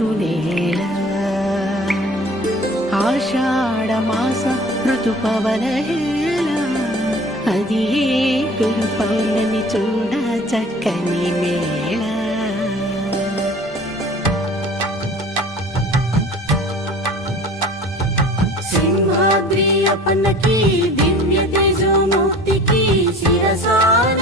చునేల ఆషాఢమాస ఋతుపవనహేళ అది గురు పౌర్ణమి చూడ చక్కని మేళ సింహాద్రి అప్పన్నకి దివ్య తేజోమూర్తికి శిరసాన